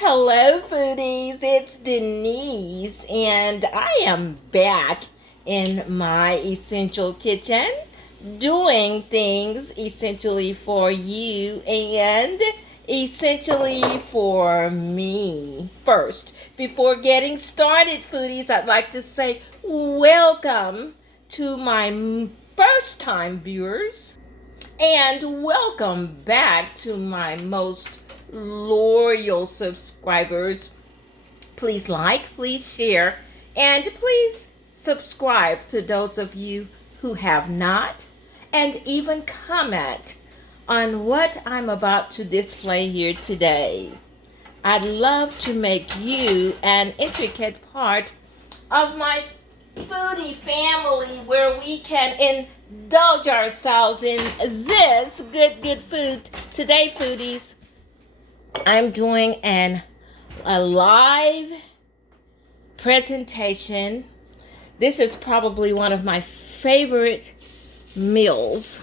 Hello, foodies. It's Denise, and I am back in my essential kitchen doing things essentially for you and essentially for me. First, before getting started, foodies, I'd like to say welcome to my first time viewers. And welcome back to my most loyal subscribers. Please like, please share, and please subscribe to those of you who have not, and even comment on what I'm about to display here today. I'd love to make you an intricate part of my foodie family where we can indulge ourselves in this good food. Today, foodies, I'm doing a live presentation. This is probably one of my favorite meals.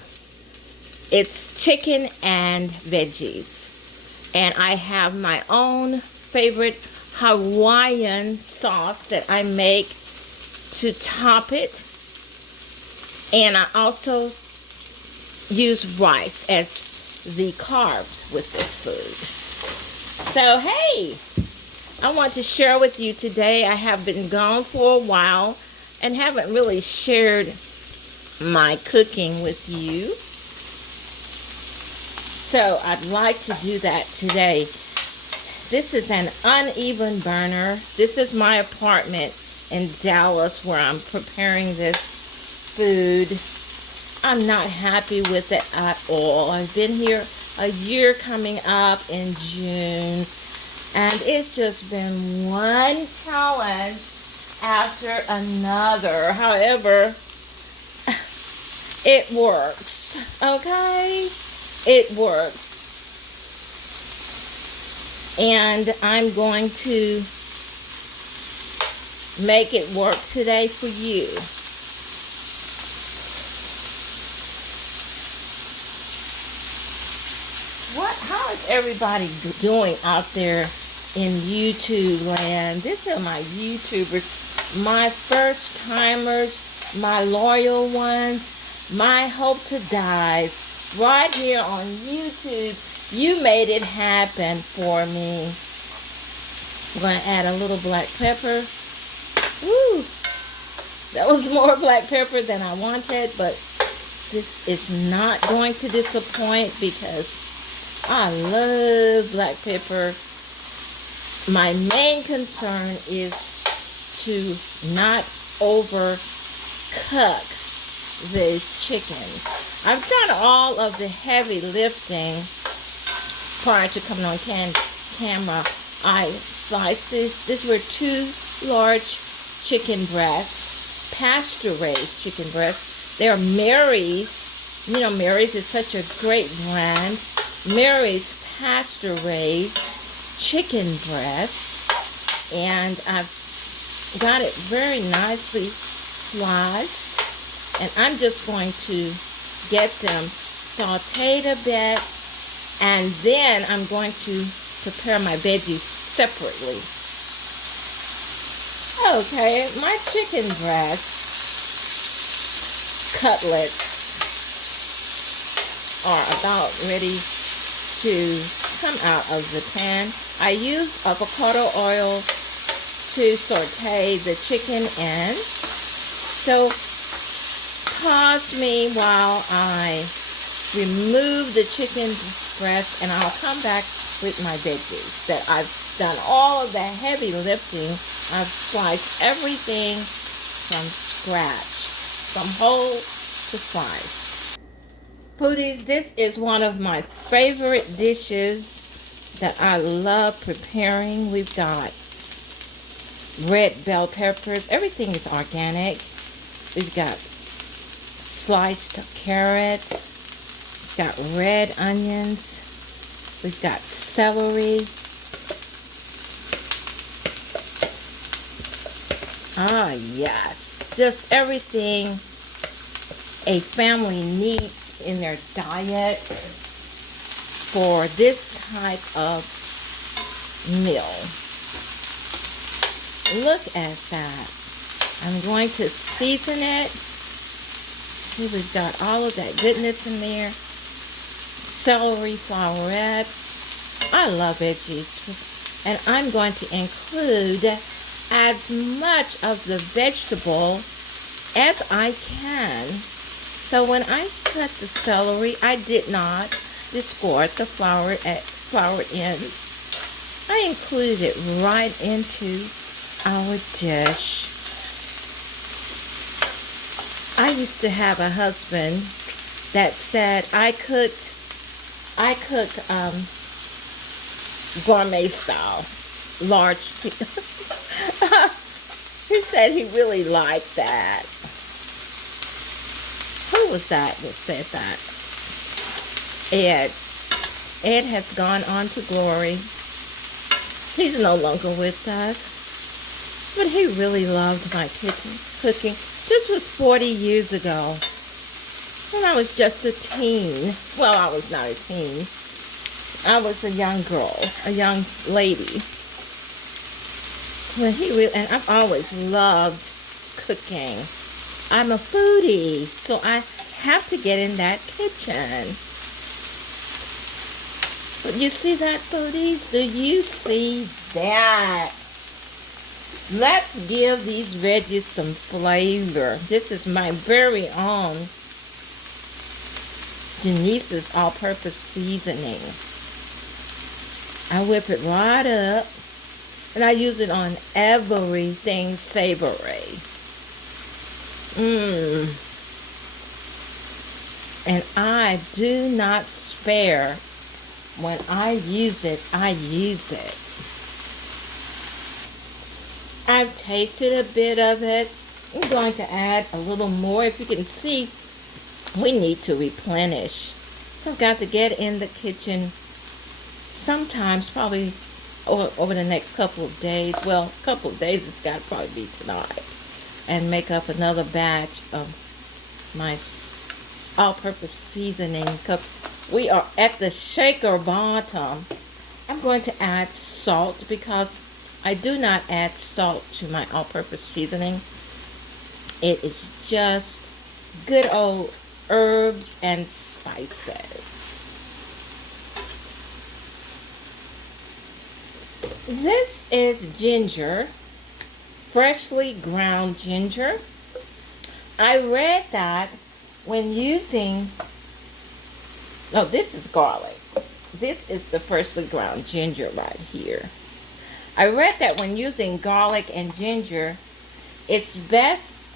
It's chicken and veggies. And I have my own favorite Hawaiian sauce that I make to top it. And I also use rice as the carbs with this food. So, hey, I want to share with you today. I have been gone for a while and haven't really shared my cooking with you. So I'd like to do that today. This is an uneven burner. This is my apartment in Dallas where I'm preparing this food. I'm not happy with it at all. I've been here a year coming up in June, and it's just been one challenge after another. However, it works, okay? It works. And I'm going to make it work today for you. How is everybody doing out there in YouTube land? These are my YouTubers, my first timers, my loyal ones, my hope to die. Right here on YouTube, you made it happen for me. I'm going to add a little black pepper. Woo! That was more black pepper than I wanted, but this is not going to disappoint because I love black pepper. My main concern is to not overcook this chicken. I've done all of the heavy lifting prior to coming on camera. I sliced this. These were 2 large chicken breasts, pasture-raised chicken breasts. They're Mary's. You know, Mary's is such a great brand. Mary's pasture-raised chicken breast. And I've got it very nicely sliced. And I'm just going to get them sauteed a bit, and then I'm going to prepare my veggies separately. Okay, my chicken breast cutlets are about ready to come out of the pan. I use avocado oil to saute the chicken in. So pause me while I remove the chicken breast, and I'll come back with my veggies that I've done all of the heavy lifting. I've sliced everything from scratch, from whole to slice. Foodies, this is one of my favorite dishes that I love preparing. We've got red bell peppers. Everything is organic. We've got sliced carrots. We've got red onions. We've got celery. Ah, yes. Just everything a family needs in their diet for this type of meal. Look at that. I'm going to season it. See, we've got all of that goodness in there. Celery flowerets. I love veggies. And I'm going to include as much of the vegetable as I can. So when I cut the celery, I did not discard the flower ends. I included it right into our dish. I used to have a husband that said I cooked gourmet style, large meals. He said he really liked that. Who was that said that? Ed. Ed has gone on to glory. He's no longer with us. But he really loved my kitchen cooking. This was 40 years ago, when I was just a teen. Well, I was not a teen. I was a young girl, a young lady. Well, and I've always loved cooking. I'm a foodie, so I have to get in that kitchen. But you see that, foodies? Do you see that? Let's give these veggies some flavor. This is my very own Denise's all-purpose seasoning. I whip it right up, and I use it on everything savory. And I do not spare. When I use it, I use it. I've tasted a bit of it. I'm going to add a little more. If you can see, we need to replenish. So I've got to get in the kitchen sometimes, probably over the next couple of days. Well, a couple of days, it's got to probably be tonight. And make up another batch of my all-purpose seasoning, because we are at the shaker bottom. I'm going to add salt because I do not add salt to my all-purpose seasoning. It is just good old herbs and spices. This is ginger, freshly ground ginger. I read that when using, no, this is garlic. This is the freshly ground ginger right here. I read that when using garlic and ginger, it's best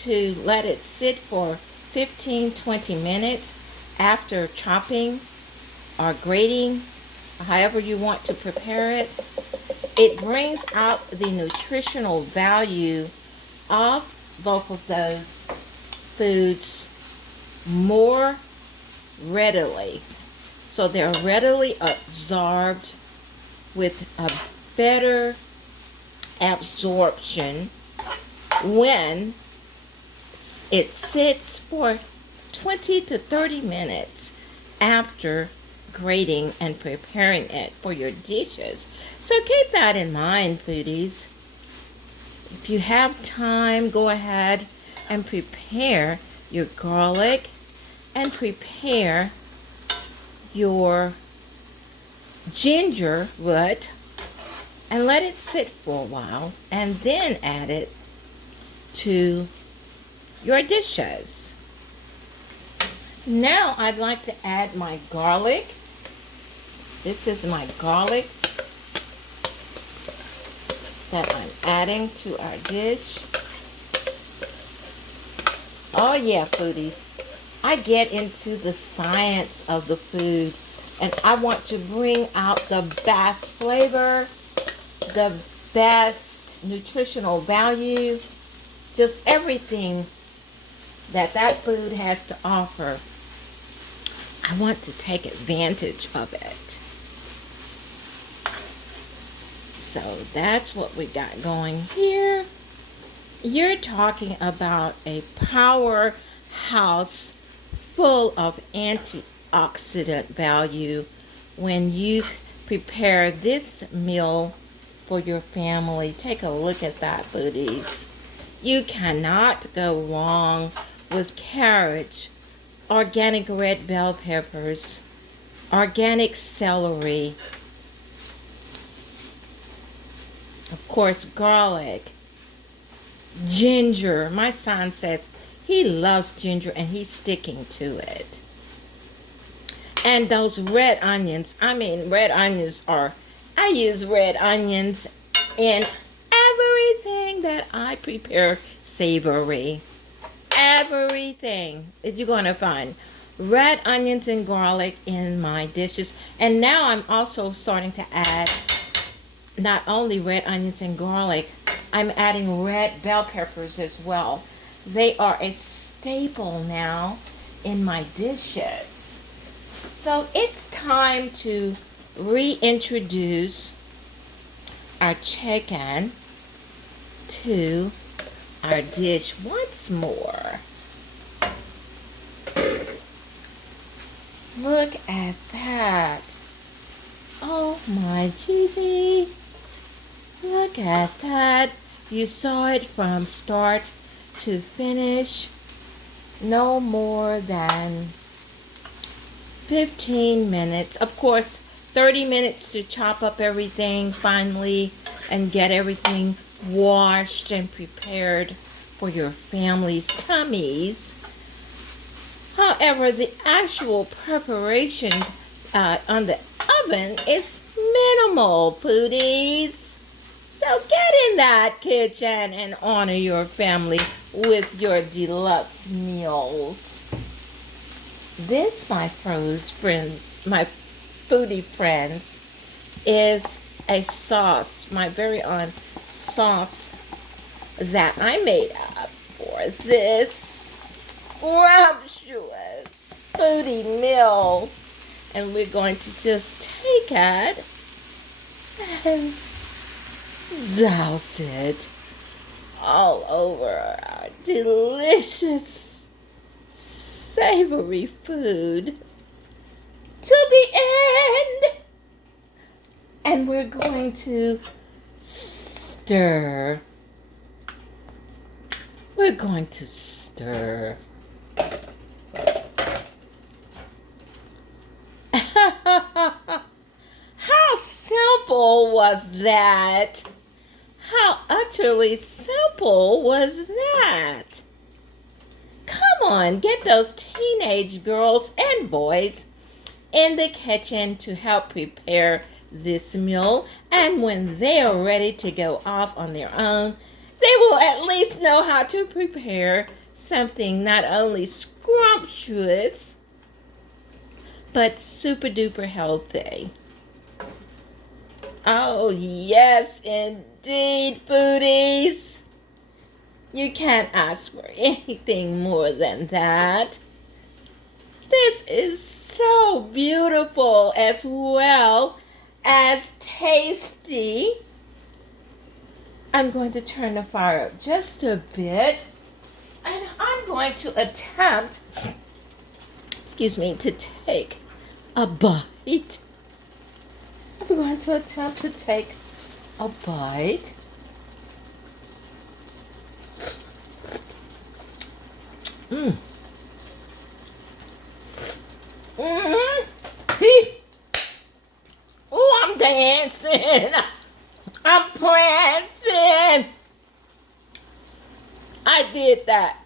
to let it sit for 15-20 minutes after chopping or grating, however you want to prepare it. It brings out the nutritional value of both of those foods more readily. So they're readily absorbed with a better absorption when it sits for 20 to 30 minutes after grating and preparing it for your dishes. So keep that in mind, foodies. If you have time, go ahead and prepare your garlic and prepare your ginger root and let it sit for a while, and then add it to your dishes. Now I'd like to add my garlic. This is my garlic that I'm adding to our dish. Oh yeah, foodies. I get into the science of the food, and I want to bring out the best flavor, the best nutritional value, just everything that food has to offer. I want to take advantage of it. So that's what we got going here. You're talking about a powerhouse full of antioxidant value when you prepare this meal for your family. Take a look at that, foodies. You cannot go wrong with carrots, organic red bell peppers, organic celery, of course, garlic, ginger. My son says he loves ginger and he's sticking to it. And those red onions. I use red onions in everything that I prepare savory. Everything that you're going to find. Red onions and garlic in my dishes. And now I'm also starting to add not only red onions and garlic, I'm adding red bell peppers as well. They are a staple now in my dishes. So it's time to reintroduce our chicken to our dish once more. Look at that. Oh my Jeezy. Look at that. You saw it from start to finish. No more than 15 minutes. Of course, 30 minutes to chop up everything finally and get everything washed and prepared for your family's tummies. However, the actual preparation on the oven is minimal, foodies. So get in that kitchen and honor your family with your deluxe meals. This, my friends, my foodie friends, is a sauce, my very own sauce that I made up for this scrumptious foodie meal. And we're going to just take it and douse it all over our delicious savory food till the end. And we're going to stir. We're going to stir. How simple was that? How utterly simple was that? Come on, get those teenage girls and boys in the kitchen to help prepare this meal. And when they are ready to go off on their own, they will at least know how to prepare something not only scrumptious, but super duper healthy. Oh, yes, indeed, foodies. You can't ask for anything more than that. This is so beautiful as well as tasty. I'm going to turn the fire up just a bit. And I'm going to attempt, to take a bite. I'm going to attempt to take a bite. See? Oh, I'm dancing. I'm prancing. I did that.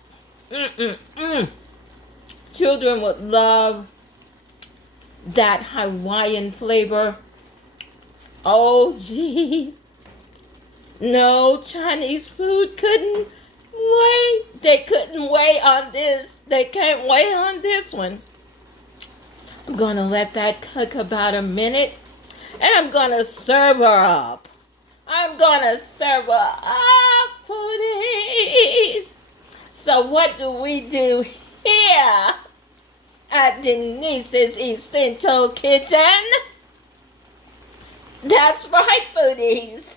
Children would love that Hawaiian flavor. Oh, gee. No, Chinese food couldn't wait. They couldn't wait on this. They can't wait on this one. I'm going to let that cook about a minute. And I'm going to serve her up. I'm going to serve her up, foodies. So what do we do here at Denise's Essential Kitchen? That's right, foodies.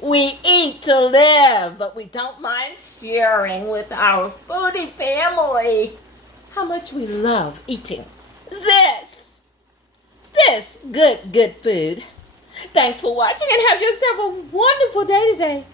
We eat to live, but we don't mind sharing with our foodie family how much we love eating this this good food. Thanks for watching and have yourself a wonderful day today.